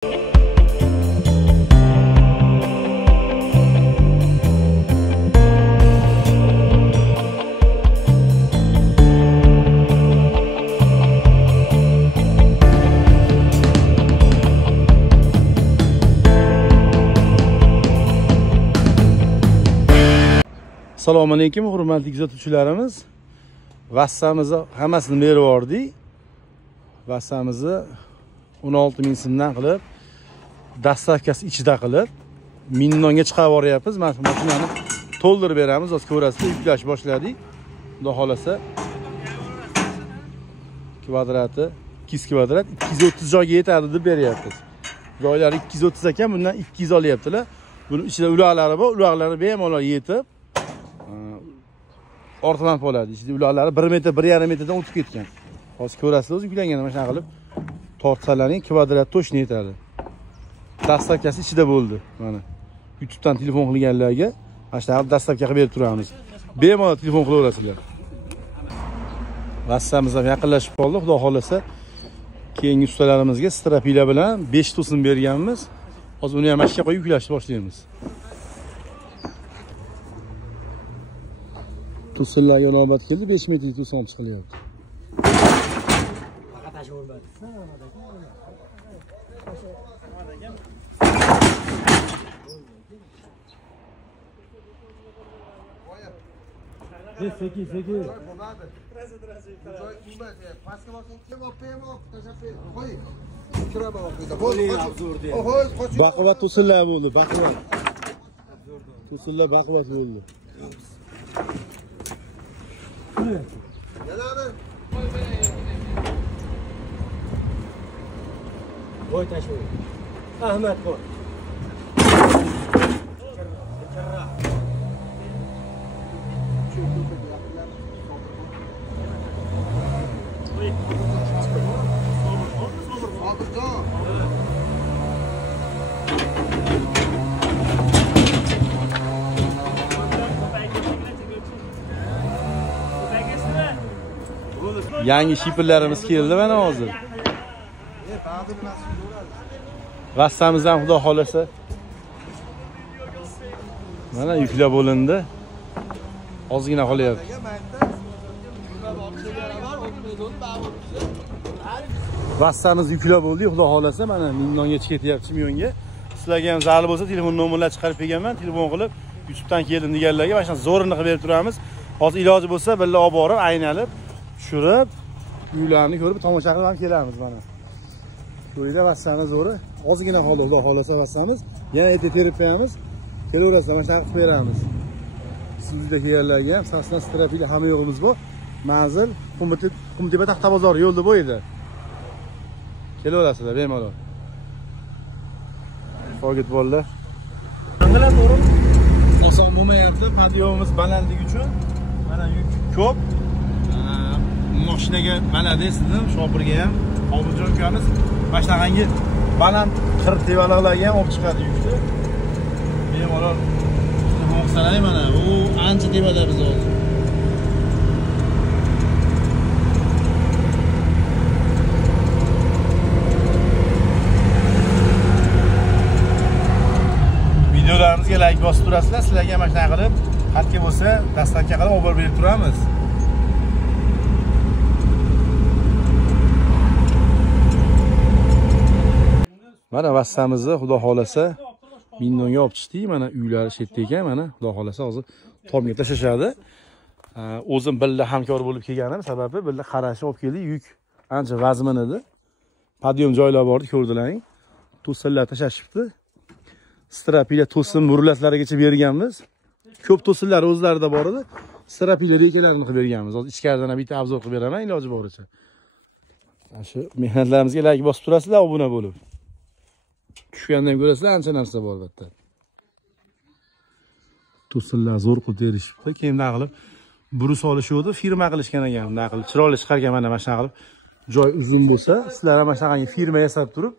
Assalomu alaykum, hurmatli kuzatuvchilarimiz. Vassamizni hammasini berib yubordik. Vassamizni 16 ming so'mdan qilib, dastavkasi ichida qilib, minnonga chiqarib boryapmiz. Mana shu mashinani to'ldirib beramiz. Hozir ko'rasiz, yuklash boshladik. Xudo xolasa kvadrati 200 kvadrat 230 joyga yetadi deb beryapmiz. Joylari 230 ekan, bundan 200 olyaptilar. Buni ichida uloqlari bor, uloqlari bemalol yetib ortadan bo'ladi. Ichida uloqlari 1 metr, 1,5 metrdan o'tib ketgan. Hozir ko'rasiz, o'zi yuklangan mana shunaqa qilib tortsalaring kvadrat to'shni yetadi. Dastavkasi ichida bo'ldi. Mana YouTubedan telefon qilganlarga mana shunaqa dastavka qilib berib turamiz. Bemalol telefon qilaverasizlar. Vassamiz ham yaqinlashib qoldi. Xudo xolasa keyingi ustalarimizga strapila bilan 5 to'sin berganmiz. Hozir uni ham mashinaga qo'yib yuklashni boshlaymiz. To'sinlarga navbat keldi, 5 metrlik to'sin chiqilyapti. Baquvvat to'sinlar bo'ldi, baquvvat. To'sinlar baquvvat bo'ldi. Voy tashvo. Ahmad qo'y. Yangi shipirlarimiz keldi mana hozir. Vassamiz ham xudo xolasa mana yuklab bo'lindi. Ozgina qolyapti. Vassamiz yuklab bo'ldi, xudo xolasa mana milliongacha ketyapti, millionga. Sizlarga ham zarur bo'lsa telefon nomerlarini chiqarib berganman. Telefon qilib YouTubedan keldim deganlarga mana shunday zo'rini qilib berib turamiz. Hozir iloji bo'lsa birga olib borib, aynalib, tushirib, uylarni ko'rib tomosha qilib ham kelamiz mana. Ko'ringlar vassani zo'ri. Ozgina qoldi, xudo xolasa vassamiz. Yana eti terib qo'yamiz. Kelaverasizlar, mana shunday qilib beramiz. Sizda kelganlarga ham sasdan strapila hamma yo'g'imiz bor. Manzil Qumtepa Taxta bozor yo'lda bo'yida. Kelaverasizlar bemalol. Fogit bolalar. Qanday to'g'ri? Oson bo'lmayapti, podiyomimiz balandligi uchun. Mana yuk ko'p. Mashinaga malades dedim, shopirga ham. Hozirjon ukamiz mana shunaqangi baland qir tevalarga ham olib chiqadi yukni. Bemalol mo'xsalay mana, u ancha tevada biz hozir. Videolarimizga like bosib turasizlar, sizlarga mana shunaqa qilib, xatga bo'lsa, dastavka qilib olib berib turamiz. Mana vassamizni xudo xolasa minnonga olib chiqdik. Mana uylari shetda ekan, mana xudo xolasa hozir tomga tashlashadi. O'zim birga hamkor bo'lib kelganim sababi birga qarashni olib keldik. Yuk ancha vazmin edi. Podiyom joylab bordi, ko'rdilaring. To'sinlar tashashibdi. Strapila to'sin burlaslarigacha berganmiz. Ko'p to'sinlar o'zlarida bor edi. Strapila rekalarini qilib berganmiz. Hozir ichkaridan bitta obzor qilib beraman iloji boricha. Mana shu mehnatlarimizga like bosib turasizlar, obuna bo'lib. Tushgandan ko'rasizlar, ancha narsa bor albatta. To'sinlar zo'r qilib terishibdi. Keyin nima qilib burus olishuvdi, firma qilishgan ekan. Nima qilib chiroyli chiqargan mana shunday qilib. Joy uzun bo'lsa, sizlar ham mana shunday firma yasab turib,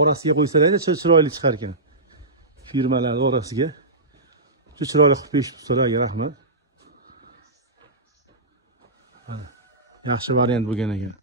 orasiga qo'ysalaringiz chiroyli chiqar ekan. Firmalar orasiga. Shu chiroyli qilib peshib tursalarga rahmat. Yaxshi variant bo'lgan ekan.